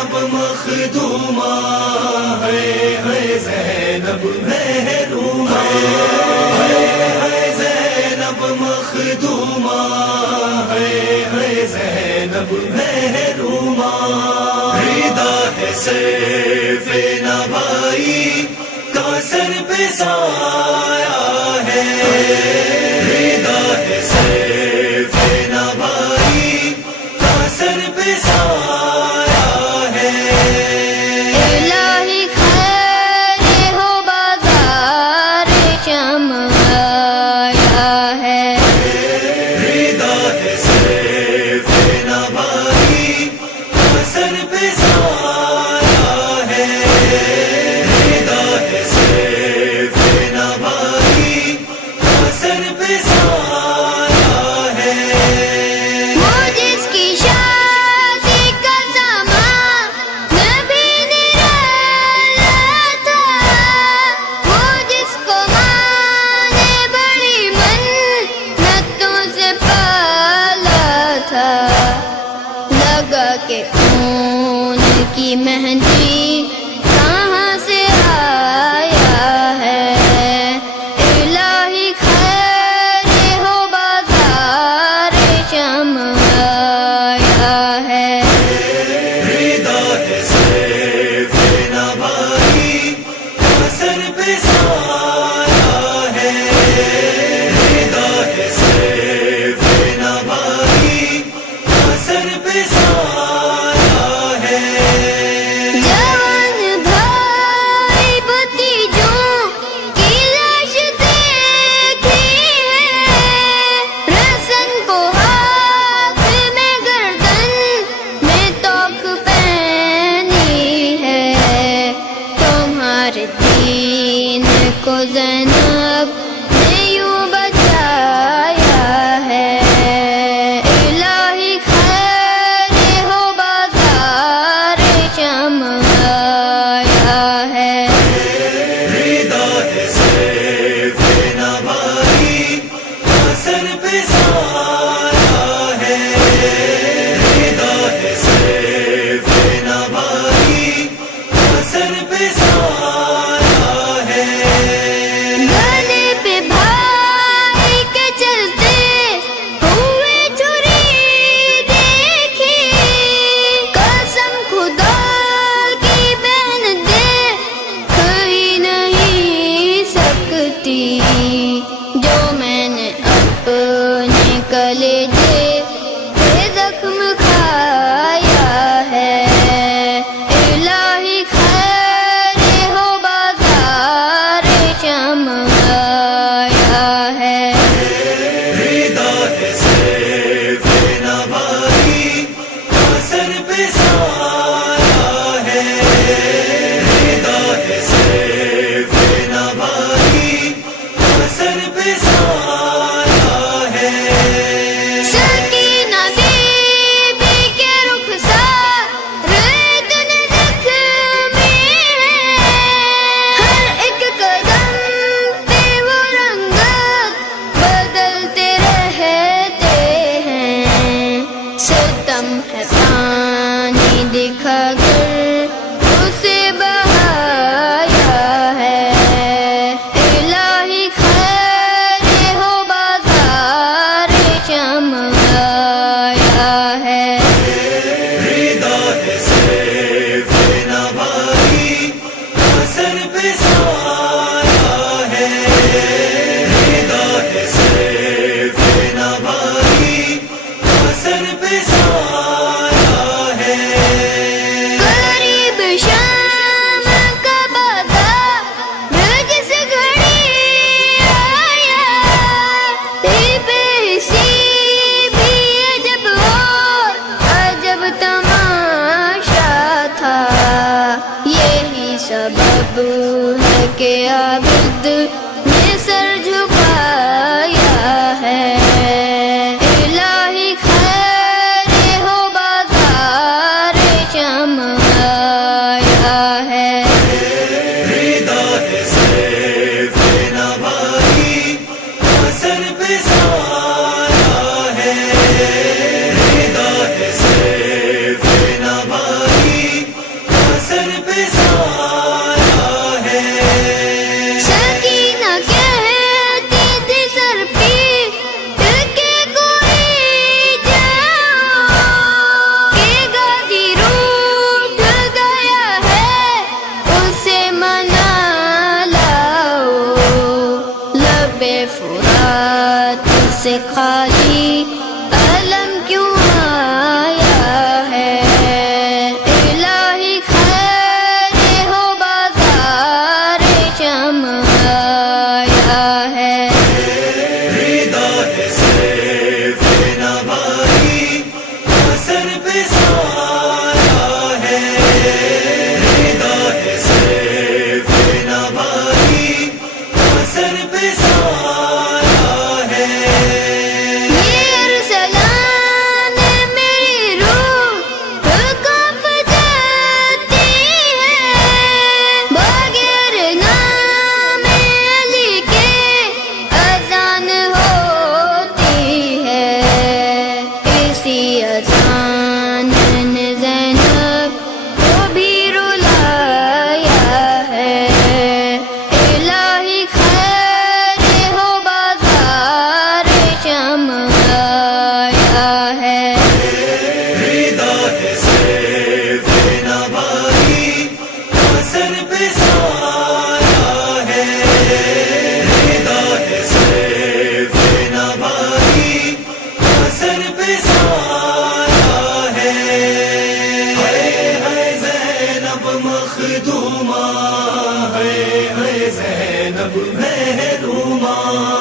زینب مخدومہ ہے زینب محرومہ ہے زینب مخدومہ ہے زینب محرومہ ریدہ ہے سیف نبائی کا سر پہ سایہ ہے ریدہ ہے سیف نبائی کا سر پہ سایہ ہے الہی خیر ہو بازار شم آیا ہے ریدہ ہے سیف نبائی کا سر پہ سایہ ہے ریدہ ہے سیف نبائی کا سر پہ سایہ ہے وہ جس کی شادی کا زمان نبی نے ڈالا تھا وہ جس کو ماں نے بڑی منتوں سے پالا تھا لگا کہ خون کی مہندی کہاں سے آیا ہے الہی خیر ہو بازار شم آیا ہے ریدہ ہے سیف نبائی کا سر پہ سایہ ہے ریدہ ہے سیف نبائی کا سر پہ سایہ ہے جوان بھائی بھتیجوں کی لاش دیکھی ہے رسن کو ہاتھ میں گردن میں توق پہنی ہے تمہارے دین کو زینب نے یوں بچایا ہے الہی خیر ہو بازار شم آیا ہے ریدہ ہے سیف نبائی کا سر پہ سایہ ہے ریدہ ہے سیف نبائی کا سر پہ سایہ ہے گلے پہ بھائی کے چلتے ہوئے چھری دیکھی قسم خدا کی بہن دیکھ ہی نہیں سکتی جو میں نے اپنے کلیجے پہ زخم کھایا ہے الہی خیر ہو بازار شم آیا ہے ریدہ ہے سیف نبائی کا سر پہ سایہ ہے ریدہ ہے سیف نبائی کا سر پہ سایہ ہے سکینہ بی بی کے رخسار اتنے زخمی ہیں ہر ایک قدم پہ وہ رنگت بدلتے رہتے ہیں ستم ہے پانی دکھا کر اسے بہایا ہے الہی خیر ہو بازار شم آیا ہے ریدہ ہے سیف نبائی کا سر پہ سایہ ہے ریدہ ہے سیف نبائی کا سر پہ سایہ ہے قریب شام کا بازار جس گھڑی آیا بے سی بھی جب اور سر پہ سایہ ہے رضا ہے صرف نبھائی سر پہ سایہ ہے یہ ارسلان میری روح کانپ جاتی ہے بغیر نام علی کے اذان ہوتی ہے اسی اذان نے زینب کو بھی رلایا ہے الہی خیر ہو بازار شم آیا ہے رضا ہے صرف نبھائی سر پہ سایہ ہے رضا ہے صرف نبھائی سر پہ سایہ ہے زینب مخدومہ ہے زینب محرومہ